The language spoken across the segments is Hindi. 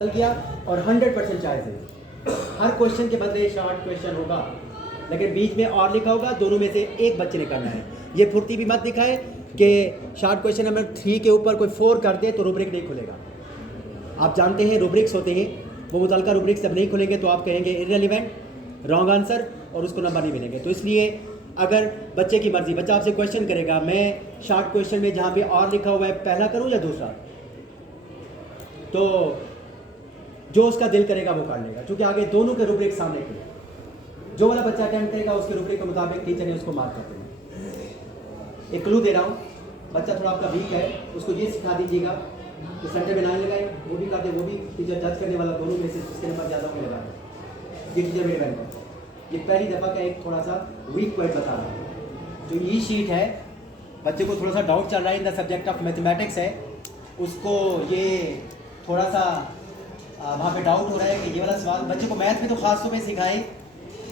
किया और 100% चार्ज है। हर क्वेश्चन के बदले शॉर्ट क्वेश्चन होगा, लेकिन बीच में और लिखा होगा, दोनों में से एक बच्चे ने करना है। ये फुर्ती भी मत दिखाए कि शॉर्ट क्वेश्चन नंबर 3 के ऊपर कोई 4 कर दे तो रूब्रिक नहीं खुलेगा। आप जानते हैं रूब्रिक्स होते हैं, वो मुतलका रूब्रिक्स जब नहीं खुलेंगे तो आप कहेंगे इररिलेवेंट, रॉन्ग आंसर और उसको नंबर नहीं मिलेंगे। तो इसलिए अगर बच्चे की मर्जी, बच्चा आपसे क्वेश्चन करेगा, मैं शॉर्ट क्वेश्चन में जहाँ पे और लिखा हुआ है पहला करूँ या दूसरा, तो जो उसका दिल करेगा वो कर लेगा, क्योंकि आगे दोनों के रूब्रिक सामने के जो वाला बच्चा अटेम्प्ट करेगा उसके रूब्रिक के मुताबिक टीचर ने उसको मार्क कर देना। एक क्लू दे रहा हूँ, बच्चा थोड़ा आपका वीक है, उसको ये सिखा दीजिएगा कि संडे में 9 लगाए, वो भी कर दे, वो भी टीचर जज करने वाला, दोनों में से जिसके नंबर ज़्यादा होंगे लगा दे। ये टीचर मेरे बैंक है, ये पहली दफ़ा का एक थोड़ा सा वीक पॉइंट बता रहा है। जो ई शीट है, बच्चे को थोड़ा सा डाउट चल रहा है in the subject of mathematics है, उसको ये थोड़ा सा वहाँ पे डाउट हो रहा है कि ये वाला सवाल, बच्चे को मैथ में तो ख़ास तौर पे सिखाएं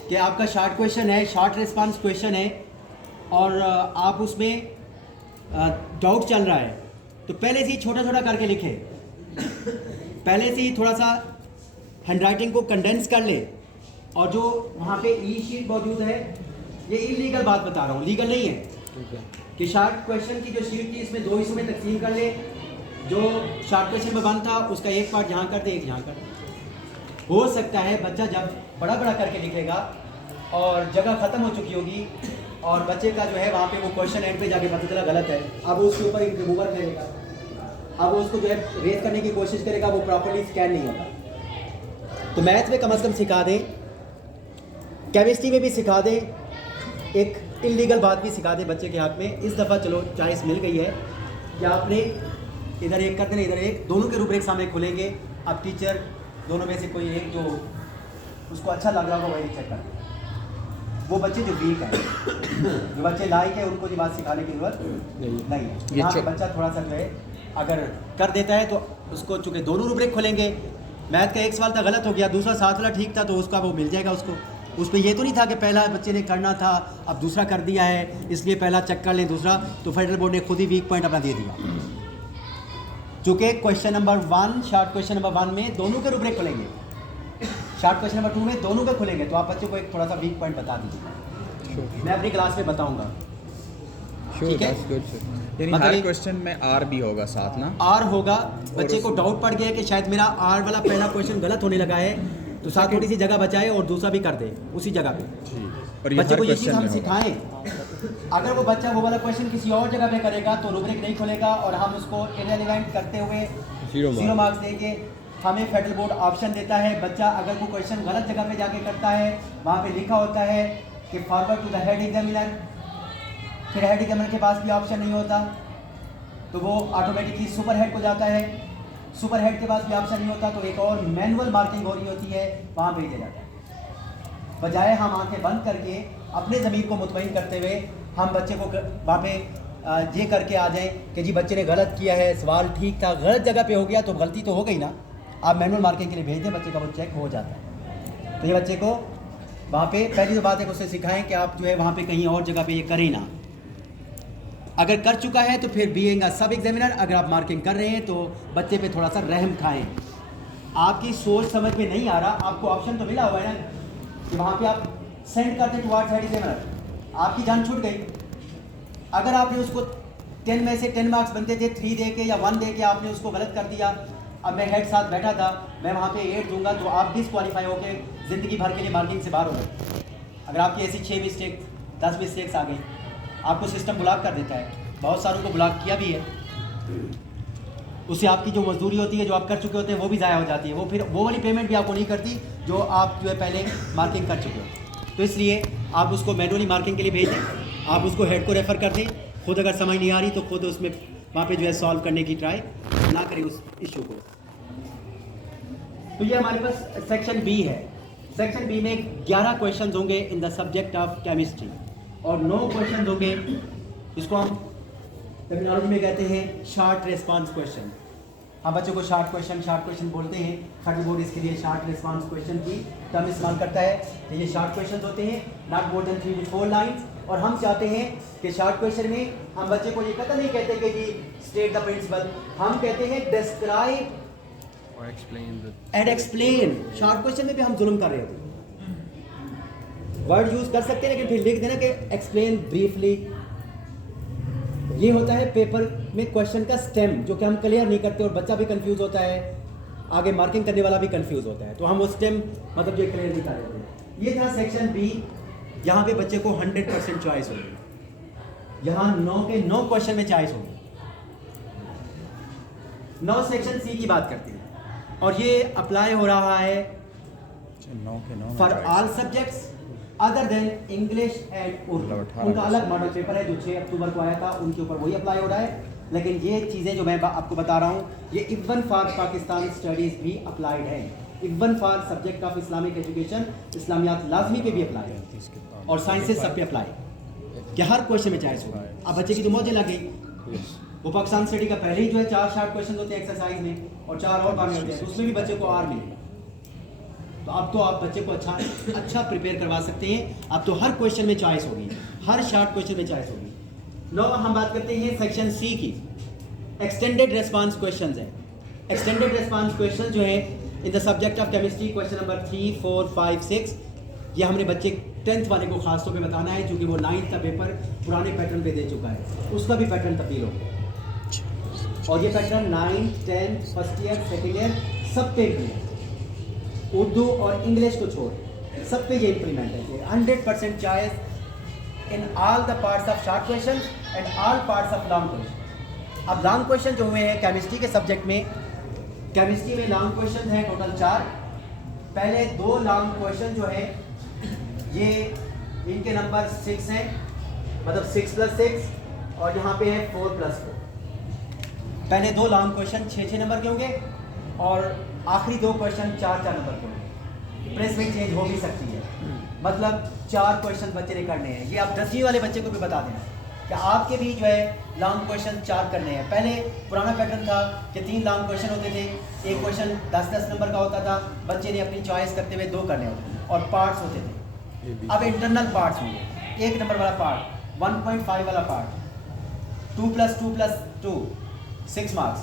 कि आपका शॉर्ट क्वेश्चन है, शॉर्ट रिस्पांस क्वेश्चन है और आप उसमें डाउट चल रहा है, तो पहले से ही छोटा छोटा करके लिखे, पहले से ही थोड़ा सा हैंडराइटिंग को कंडेंस कर ले। और जो वहाँ पे ई शीट मौजूद है, ये इलीगल बात बता रहा हूँ, लीगल नहीं है, कि शॉर्ट क्वेश्चन की जो शीट थी इसमें 2 हिस्सों में तकसीम कर ले। जो शॉर्ट क्वेश्चन में 1 था उसका एक पार्ट यहाँ कर दे, एक यहाँ कर दे। हो सकता है बच्चा जब बड़ा बड़ा करके लिखेगा और जगह ख़त्म हो चुकी होगी और बच्चे का जो है वहाँ पे वो क्वेश्चन एंड पे जाके पता चला गलत है, अब वो उसके ऊपर एक रिमूवर करेगा, अब वो उसको जो है रेज करने की कोशिश करेगा, वो प्रॉपर्ली स्कैन नहीं होगा। तो मैथ में कम से कम सिखा दें, केमिस्ट्री में भी सिखा दें, एक इलीगल बात भी सिखा दें बच्चे के हाथ में। इस दफ़ा चलो चॉइस मिल गई है कि आपने इधर एक कर देना, इधर एक, दोनों के रूब्रिक सामने खुलेंगे। अब टीचर दोनों में से कोई एक जो उसको अच्छा लग रहा होगा वही चेक कर। वो बच्चे जो वीक हैं, जो बच्चे लाइक है, उनको ये बात सिखाने की जरूरत नहीं है। यहाँ पे बच्चा थोड़ा सा जो है अगर कर देता है तो उसको, चूँकि दोनों रूब्रिक खुलेंगे, मैथ का एक सवाल था गलत हो गया, दूसरा 7 वाला ठीक था, तो उसका वो मिल जाएगा उसको। उसमें ये तो नहीं था कि पहला बच्चे ने करना था अब दूसरा कर दिया है इसलिए पहला चेक कर लें दूसरा, तो फेडरल बोर्ड ने खुद ही वीक पॉइंट अपना दे दिया। चूँकि question number 1, short question number 1 में दोनों के रूब्रिक खुलेंगे, शॉर्ट क्वेश्चन नंबर 2 में दोनों के खुलेंगे, तो आप बच्चों को एक थोड़ा सा वीक पॉइंट बता दीजिए, मैं अपनी क्लास में बताऊंगा। ठीक है, यानी हर क्वेश्चन में आर भी होगा साथ ना, आर होगा। बच्चे को डाउट पड़ गया कि शायद मेरा आर वाला पहला क्वेश्चन गलत होने लगा है, तो साथ थोड़ी सी जगह बचाए और दूसरा भी कर दे उसी जगह पे। और बच्चे को ये चीज़ हम सिखाएं। अगर वो बच्चा वो वाला क्वेश्चन किसी और जगह पे करेगा तो रूब्रिक नहीं खुलेगा और हम उसको इररिलेवेंट करते हुए 0 मार्क्स देंगे। हमें फेडरल बोर्ड ऑप्शन देता है, बच्चा अगर कोई क्वेश्चन गलत जगह पे जाके करता है, वहाँ पे लिखा होता है कि forward to the head examiner, फिर हेड एग्जामिनर के पास भी ऑप्शन नहीं होता, तो वो ऑटोमेटिकली सुपर हेड को जाता है, सुपर हेड के पास भी ऑप्शन नहीं होता, तो एक और मैनुअल मार्किंग हो रही होती है, वहाँ भेजा जाता है। बजाय हम आंखें बंद करके अपने ज़मीर को मुतमईन करते हुए हम बच्चे को वहाँ पे ये करके आ जाएं कि जी बच्चे ने गलत किया है, सवाल ठीक था, गलत जगह पे हो गया तो गलती तो हो गई ना, आप मैनुअल मार्किंग के लिए भेज दें, बच्चे का वो चेक हो जाता है। तो ये बच्चे को वहाँ पे पहली तो बात है उससे सिखाएं कि आप जो है वहाँ पे कहीं और जगह पे ये करें ना। अगर कर चुका है तो फिर बीइंग अ सब एग्जामिनर, अगर आप मार्किंग कर रहे हैं तो बच्चे पे थोड़ा सा रहम खाएं। आपकी सोच समझ में नहीं आ रहा, आपको ऑप्शन तो मिला हुआ है ना कि वहाँ पे आप सेंड करते टुवार्ड्स हेड एग्जामिनर, आपकी जान छूट गई। अगर आपने उसको 10 में से 10 मार्क्स बनते थे 3 दे के या 1 दे के आपने उसको गलत कर दिया, अब मैं हेड साथ बैठा था, मैं वहाँ पे 8 दूंगा, तो आप डिसक्वालीफाई होकर ज़िंदगी भर के लिए मार्किंग से बाहर हो गए। अगर आपकी ऐसी 6 मिस्टेक 10 मिस्टेक्स आ गई, आपको सिस्टम ब्लॉक कर देता है, बहुत सारों को ब्लॉक किया भी है, उससे आपकी जो मजदूरी होती है जो आप कर चुके होते हैं वो भी ज़ाया हो जाती है, वो फिर वो वाली पेमेंट भी आपको नहीं करती जो आप जो है पहले मार्किंग कर चुके हो। तो इसलिए आप उसको मैनुअली मार्किंग के लिए भेज दें, आप उसको हेड को रेफ़र कर दें, खुद अगर समझ नहीं आ रही तो खुद उसमें वहाँ पे जो है सॉल्व करने की ट्राई ना करें उस इशू को। तो ये हमारे पास सेक्शन बी है। सेक्शन बी में 11 क्वेश्चन होंगे in the subject of chemistry और 9 क्वेश्चन होंगे, इसको हम टर्मिनोलॉजी में कहते हैं शॉर्ट रिस्पांस क्वेश्चन। हम बच्चों को शॉर्ट क्वेश्चन बोलते हैं, फेडरल बोर्ड इसके लिए शॉर्ट रिस्पांस क्वेश्चन की टर्म इस्तेमाल करता है। तो ये शॉर्ट क्वेश्चन होते हैं, not more than 3 to 4 lines, और हम चाहते हैं कि शॉर्ट क्वेश्चन में हम बच्चे को ये कतई नहीं कहते कि जी स्टेट द प्रिंसिपल, हम कहते हैं describe or explain the and explain, short question में भी हम जुल्म कर रहे होते हैं। वर्ड यूज कर सकते हैं लेकिन फिर लिख देना कि एक्सप्लेन ब्रीफली। ये होता है पेपर में क्वेश्चन का स्टेम जो कि हम क्लियर नहीं करते और बच्चा भी कंफ्यूज होता है, आगे मार्किंग करने वाला भी कंफ्यूज होता है, तो हम वो स्टेम मतलब ये क्लियर नहीं कर रहे होते। ये था सेक्शन बी, यहाँ पे बच्चे को 100% चॉइस होगी, यहाँ 9 के 9 क्वेश्चन में चॉइस होगी। 9 सेक्शन सी की बात करते हैं और ये अप्लाई हो रहा है for all subjects other than English and Urdu. उनका अलग मॉडल पेपर है जो 6 अक्टूबर को आया था, उनके ऊपर वही अप्लाई हो रहा है। लेकिन ये चीज़ें जो मैं आपको बता रहा हूँ ये इवन फॉर पाकिस्तान स्टडीज़ भी अप्लाइड है, even for subject of Islamic education, Islamiat लाजमी पे भी अप्लाई है और साइंसेज सब पे अप्लाई कि हर क्वेश्चन में चॉइस होगा। अब बच्चे की तो मौज लग गई, वो पाकिस्तान स्टडी का पहले ही जो है 4 शार्ट क्वेश्चन होते हैं एक्सरसाइज में और 4 और बाकी होते हैं, तो उसमें भी बच्चे को आर मिलेगा। तो अब तो आप बच्चे को अच्छा प्रिपेयर करवा सकते हैं। अब तो हर क्वेश्चन में चॉइस होगी, हर शार्ट क्वेश्चन में चॉइस होगी। नो, हम बात करते हैं सेक्शन सी की, एक्सटेंडेड रेस्पॉन्स क्वेश्चंस है। एक्सटेंडेड रेस्पॉन्स क्वेश्चन जो है in the subject of chemistry question number 3, 4, 5, 6, ये हमने बच्चे 10th वाले को खास तौर पे बताना है क्योंकि वो 9th का पेपर पुराने पैटर्न पे दे चुका है, उसका भी पैटर्न तब्दील हो और ये pattern 9, 10, first year, second year सब पे भी है, उर्दू और इंग्लिश को छोड़ सब पे ये इम्प्लीमेंट है। 100% choice in all the parts of short question and all parts of long question. अब लॉन्ग क्वेश्चन जो हुए हैं केमिस्ट्री के सब्जेक्ट में, केमिस्ट्री में लॉन्ग क्वेश्चन हैं टोटल 4। पहले 2 लॉन्ग क्वेश्चन जो है ये इनके नंबर 6 हैं, मतलब 6+6 और यहाँ पे है 4+4। पहले 2 लॉन्ग क्वेश्चन 6-6 नंबर के होंगे और आखिरी 2 क्वेश्चन 4-4 नंबर के होंगे। प्लेसमेंट चेंज हो भी सकती है, मतलब 4 क्वेश्चन बच्चे ने करने हैं। ये आप 10वीं वाले बच्चे को भी बता देना कि आपके भी जो है लॉन्ग क्वेश्चन 4 करने हैं। पहले पुराना पैटर्न था कि 3 लॉन्ग क्वेश्चन होते थे, एक क्वेश्चन 10-10 नंबर का होता था, बच्चे ने अपनी चॉइस करते हुए 2 करने होते थे और पार्ट्स होते थे। अब इंटरनल पार्ट्स होंगे, 1 नंबर वाला पार्ट, 1.5 वाला पार्ट, 2+2+2 6 मार्क्स।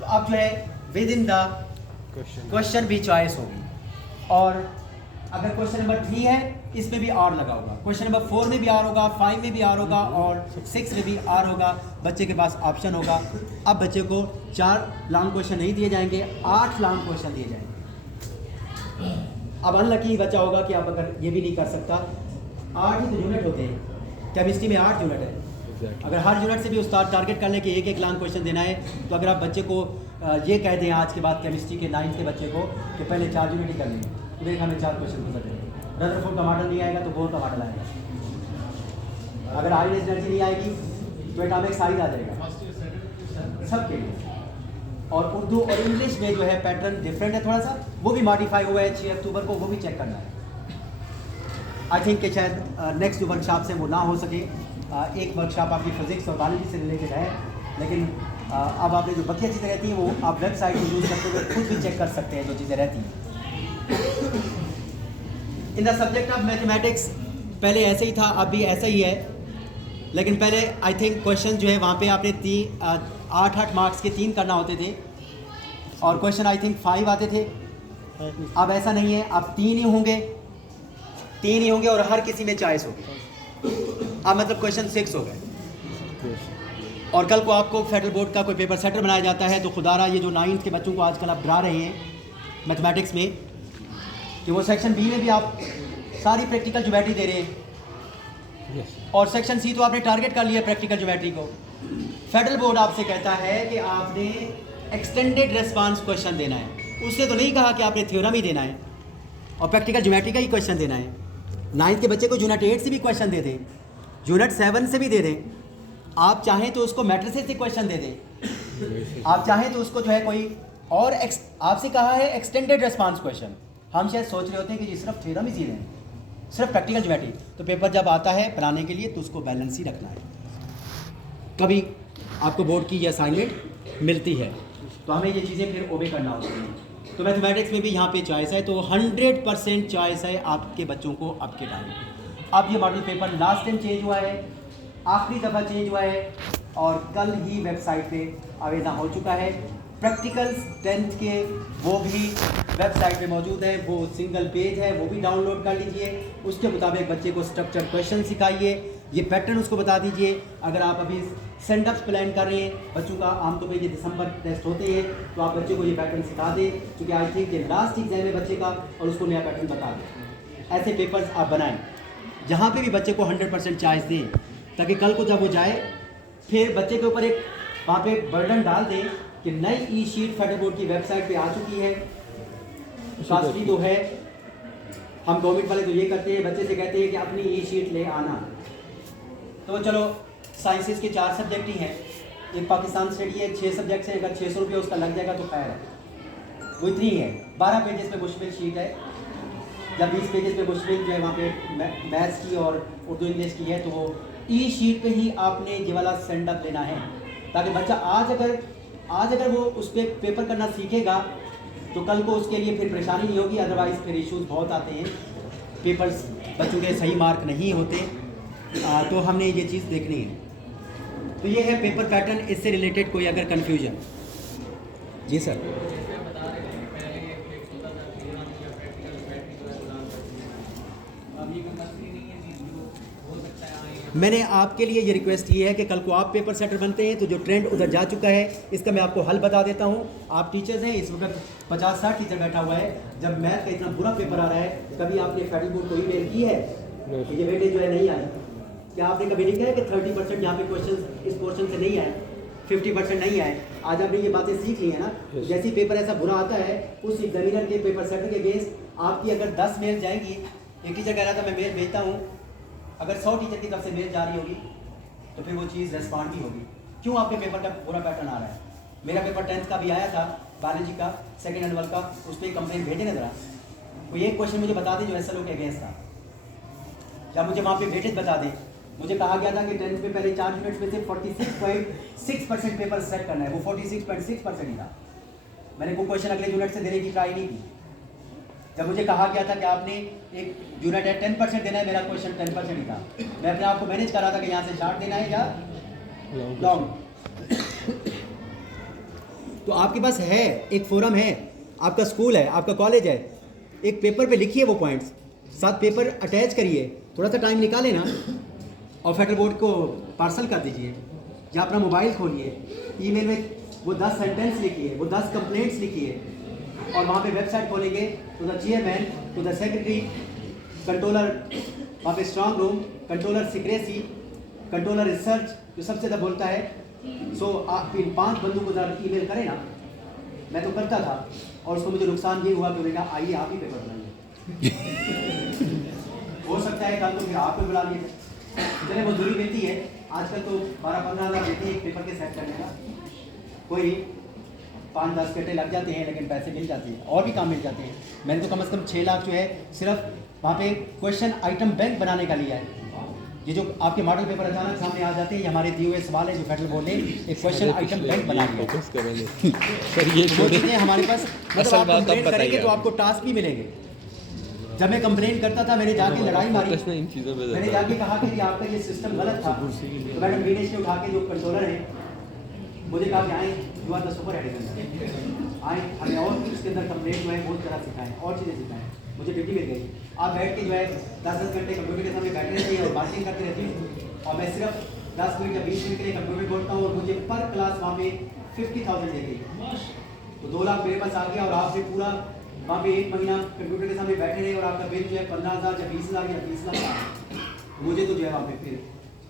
तो अब जो है विद इन द क्वेश्चन भी चॉइस होगी। और अगर क्वेश्चन नंबर 3 है इसमें भी आर लगा होगा, क्वेश्चन नंबर 4 में भी आर होगा, 5 में भी आर होगा और 6 में भी आर होगा। बच्चे के पास ऑप्शन होगा। अब बच्चे को 4 लॉन्ग क्वेश्चन नहीं दिए जाएंगे, 8 लॉन्ग क्वेश्चन दिए जाएंगे। अब अनलकी बच्चा होगा कि आप अगर ये भी नहीं कर सकता, 8 ही तो यूनिट होते हैं, केमिस्ट्री में 8 यूनिट है। अगर हर यूनिट से भी उस्ताद टारगेट कर ले कि 1-1 लॉन्ग क्वेश्चन देना है, तो अगर आप बच्चे को ये कह दें आज के बाद केमिस्ट्री के 9th के बच्चे को कि पहले 4 यूनिट ही कर लेंगे, तो देखा हमें 4 क्वेश्चन को बचेंगे। रदरफोर्ड का मॉडल नहीं आएगा तो बोर का मॉडल आएगा। अगर आयनियस एनर्जी नहीं आएगी तो एटॉमिक साइज आ जाएगा सबके लिए। और उर्दू और इंग्लिश में जो है पैटर्न डिफरेंट है थोड़ा सा, वो भी मॉडिफाई हुआ है 6 अक्टूबर को, वो भी चेक करना है। आई थिंक कि शायद नेक्स्ट जो वर्कशॉप से वो ना हो सके। एक वर्कशॉप आपकी फिजिक्स और बायोलॉजी से रिलेटेड है, लेकिन अब आपने जो बाकी चीज़ें रहती हैं वो आप वेबसाइट को यूज़ करते हुए खुद भी चेक कर सकते हैं जो चीज़ें रहती हैं। In the subject of mathematics पहले ऐसे ही था, अब भी ऐसा ही है, लेकिन पहले आई थिंक क्वेश्चन जो है वहाँ पे आपने 8-8 मार्क्स के 3 करना होते थे और क्वेश्चन आई थिंक 5 आते थे। अब ऐसा नहीं है, अब 3 ही होंगे और हर किसी में चॉइस होगी। अब मतलब क्वेश्चन 6 हो गए। और कल को आपको फेडरल बोर्ड का कोई पेपर सेटर बनाया जाता है तो खुदारा ये जो 9th के बच्चों को आजकल आप डरा रहे हैं मैथमेटिक्स में कि वो सेक्शन बी में भी आप सारी प्रैक्टिकल ज्योमेट्री दे रहे हैं और सेक्शन सी तो आपने टारगेट कर लिया प्रैक्टिकल ज्योमेट्री को। फेडरल बोर्ड आपसे कहता है कि आपने एक्सटेंडेड रेस्पॉन्स क्वेश्चन देना है। उसने तो नहीं कहा कि आपने थ्योरम ही देना है और प्रैक्टिकल ज्योमेट्री का ही क्वेश्चन देना है। 9th के बच्चे को यूनिट 8 से भी क्वेश्चन दे दें, यूनिट 7 से भी दे दें, आप चाहें तो उसको मैट्रिसेस से क्वेश्चन दे दें, आप चाहें तो उसको जो है कोई और आपसे कहा है एक्सटेंडेड रेस्पॉन्स क्वेश्चन। हम शायद सोच रहे होते हैं कि ये सिर्फ थ्योरम ही सीधे हैं, सिर्फ प्रैक्टिकल ज्योमेट्री। तो पेपर जब आता है बनाने के लिए तो उसको बैलेंस ही रखना है। कभी आपको बोर्ड की ये असाइनमेंट मिलती है तो हमें ये चीज़ें फिर ओबे करना होती है। तो मैथमेटिक्स में भी यहाँ पे चॉइस है, तो 100% चॉइस है आपके बच्चों को अब के टाइम। अब ये model paper last time change हुआ है, आखिरी दफ़ा चेंज हुआ है और कल ही वेबसाइट पे आवेदन हो चुका है। प्रैक्टिकल्स 10th के वो भी वेबसाइट पे मौजूद है, वो सिंगल पेज है, वो भी डाउनलोड कर लीजिए। उसके मुताबिक बच्चे को स्ट्रक्चर क्वेश्चन सिखाइए, ये पैटर्न उसको बता दीजिए। अगर आप अभी सेंडअप्स प्लान कर रहे हैं बच्चों का, आमतौर पे ये दिसंबर टेस्ट होते हैं, तो आप बच्चे को ये पैटर्न सिखा दें, क्योंकि आई थिंक ये लास्ट एग्जाम है बच्चे का, और उसको नया पैटर्न बता दें। ऐसे पेपर्स आप बनाएं जहाँ पे भी बच्चे को 100% चांस दें, ताकि कल को जब वो जाए फिर बच्चे के ऊपर एक वहाँ पे बर्डन डाल दें कि नई ई शीट फेडरल बोर्ड की वेबसाइट पे आ चुकी है, कास्टली तो है, हम गवर्नमेंट वाले तो ये करते हैं, बच्चे से कहते हैं कि अपनी ई शीट ले आना। तो चलो साइंसेस के 4 सब्जेक्ट ही हैं, एक पाकिस्तान स्टडी है, 6 सब्जेक्ट्स हैं, अगर 600 रुपये उसका लग जाएगा तो खैर है, वो इतनी ही है। 12 पेजेस पे मुश्किल शीट है, जब 20 पेजेस पे मुश्किल जो है वहाँ पे मैथ्स की और उर्दू इंग्लिश की है, तो वो ई शीट पे ही आपने ये वाला सेंडअप लेना है, ताकि बच्चा आज अगर वो उस पर पेपर करना सीखेगा तो कल को उसके लिए फिर परेशानी नहीं होगी। अदरवाइज़ फिर इश्यूज़ बहुत आते हैं, पेपर्स बच्चों के सही मार्क नहीं होते। तो हमने ये चीज़ देखनी है। तो ये है पेपर पैटर्न, इससे रिलेटेड कोई अगर कन्फ्यूजन। जी सर। मैंने आपके लिए ये रिक्वेस्ट की है कि कल को आप पेपर सेटर बनते हैं तो जो ट्रेंड उधर जा चुका है इसका मैं आपको हल बता देता हूँ। आप टीचर्स हैं, इस वक्त 50-60 टीचर बैठा हुआ है। जब मैथ का इतना बुरा पेपर आ रहा है, कभी आपने फेडरल बोर्ड को ईमेल की है कि ये बेटे जो है नहीं आए? क्या आपने कभी नहीं कहा कि 30% यहाँ पे क्वेश्चन इस पोर्शन से नहीं आए, 50% नहीं आए? आज आपने ये बातें सीख ली है ना। जैसे पेपर ऐसा बुरा आता है, उस एग्जामिनर के पेपर सेटर के अगेंस्ट आपकी अगर 10 मेल जाएंगी, एक टीचर कह रहा था मैं मेल भेजता हूँ, अगर 100 टीचर की तरफ से मेल जा रही होगी तो फिर वो चीज़ रेस्पॉन्ड भी होगी। क्यों आपके पेपर का पूरा पैटर्न आ रहा है? मेरा पेपर 10th का भी आया था, बायोलॉजी का सेकेंड एनुअल का, उस पर कंप्लेंट भेजे ना ज़रा। कोई एक क्वेश्चन मुझे बता दें जो ऐसा लोग के अगेंस्ट था, या मुझे वहाँ पे वेटेज बता दें। मुझे कहा गया था कि 10th में पहले 4 यूनिट्स में से 46.6% पेपर सेट करना है, वो 46.6% ही था। मैंने वो क्वेश्चन अगले यूनिट से देने की ट्राई नहीं की। जब मुझे कहा गया था कि आपने एक यूनिट है 10% देना है, मेरा क्वेश्चन 10% ही था। मैं अपने आप को मैनेज कर रहा था कि यहाँ से शार्ट देना है या लॉन्ग। तो आपके पास है, एक फोरम है, आपका स्कूल है, आपका कॉलेज है, एक पेपर पे लिखिए वो पॉइंट्स, साथ पेपर अटैच करिए, थोड़ा सा टाइम निकालें ना, और फेडरल बोर्ड को पार्सल कर दीजिए, या अपना मोबाइल खोलिए, ईमेल में वो 10 सेंटेंस लिखिए, वो 10 कंप्लेंट्स लिखिए, और वहाँ पे वेबसाइट खोलेंगे तो the chairman, to the secretary, controller, वहाँ पे strong room, controller secrecy, controller research जो सबसे ज़्यादा बोलता है। सो आप इन 5 बंदों को ज़रा ईमेल करें ना। मैं तो करता था, और उसको मुझे नुकसान ये हुआ कि उन्होंने कहा आइए आप ही पेपर बनाइए। हो सकता है कल तो फिर आप पे बुला लिए। चले मजदूरी मिलती है, आजकल तो 12-15 हज़ार देते हैं एक पेपर के सेट करने का, कोई 5-10 घंटे लग जाते हैं, लेकिन पैसे मिल जाते हैं और भी काम मिल जाते हैं। मैंने तो कम से कम 6 लाख जो है सिर्फ वहाँ पे क्वेश्चन आइटम बैंक बनाने का लिया है। ये जो आपके मॉडल पेपर अचानक सामने आ जाते हैं, ये हमारे दिए हुए सवाल है जो फेडरल बोर्ड ने एक क्वेश्चन आइटम बैंक बना लिया। सर ये वो चीज़ें हमारे पास, मतलब आप कंप्लेंट करेंगे तो आपको टास्क भी मिलेंगे। जब मैं कंप्लेंट करता था, मैंने जाके लड़ाई मारी, मैंने जाके कहा कि आपका ये सिस्टम गलत था। तो मैडम दिनेश ने उठा के जो कंट्रोलर है मुझे कहा कि आए you are the super editor, आए हमें और इसके अंदर कंप्लेंट जो है बहुत तरह सिखाएं और चीज़ें सिखाएं। मुझे ड्यूटी मिल गई, आप बैठ के जो है 10-10 घंटे कंप्यूटर के सामने बैठे रहती है और बातें करते रहती हूँ, और मैं सिर्फ 10 मिनट या 20 मिनट के लिए कंप्यूटर बोलता हूँ, और मुझे पर क्लास वहाँ पे 50,000 दे गई। तो 2 लाख मेरे पास आ गया, और आपसे पूरा वहाँ पे 1 महीना कंप्यूटर के सामने बैठे रहे, और आपका बिल जो है 15,000 या 20,000 या 30 लाख। मुझे तो जो है वहाँ पे फिर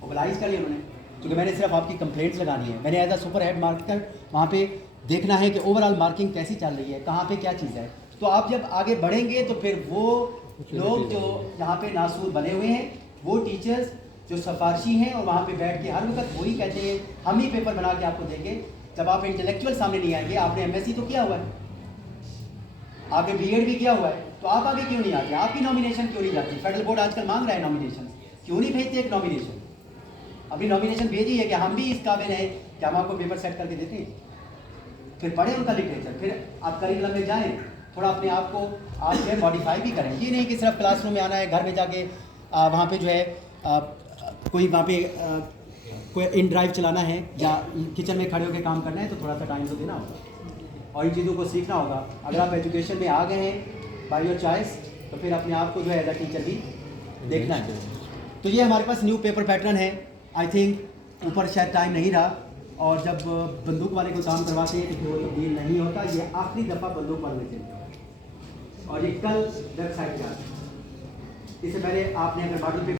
मोबालाइज कर लिया उन्होंने, क्योंकि मैंने सिर्फ आपकी कंप्लेंट्स लगानी है। मैंने as a super head marker वहाँ पे देखना है कि ओवरऑल मार्किंग कैसी चल रही है, कहाँ पे क्या चीज़ है। तो आप जब आगे बढ़ेंगे तो फिर वो लोग जो यहाँ पे नासूर बने हुए हैं, वो टीचर्स जो सिफारशी हैं, और वहाँ पे बैठ के हर वक्त वही कहते हैं हम ही पेपर बना के आपको देंगे। जब आप इंटेलेक्चुअल सामने नहीं आएंगे, आपने MSc तो किया हुआ है, आपने BEd भी किया हुआ है, तो आप आगे क्यों नहीं आते? आपकी नॉमिनेशन क्यों नहीं जाती? फेडरल बोर्ड आजकल मांग रहा है नॉमिनेशन, क्यों नहीं भेजते एक नॉमिनेशन? अभी नॉमिनेशन भेजी है कि हम भी इस काबिल हैं कि हम आपको पेपर सेट करके देते हैं। फिर पढ़ें उनका लिटरेचर, फिर आप करिकुलम में जाएं, थोड़ा अपने आप को आप जो है मॉडिफाई भी करें। ये नहीं कि सिर्फ क्लासरूम में आना है, घर में जाके वहाँ पे जो है कोई वहाँ पे कोई इन ड्राइव चलाना है या किचन में खड़े होकर काम करना है, तो थोड़ा सा टाइम तो देना होगा। और इन चीज़ों को सीखना होगा। अगर आप एजुकेशन में आ गए हैं बाय योर चॉइस, तो फिर अपने आप को जो है एज अ टीचर भी देखना है। तो ये हमारे पास न्यू पेपर पैटर्न है। आई थिंक ऊपर शायद टाइम नहीं रहा, और जब बंदूक वाले को काम करवाते हैं तो फिर वो तब्दील नहीं होता। ये आखिरी दफ़ा बंदूक वाले में चलता है, और ये कल वेबसाइट पे आता है। इससे पहले आपने अगर मॉडल पे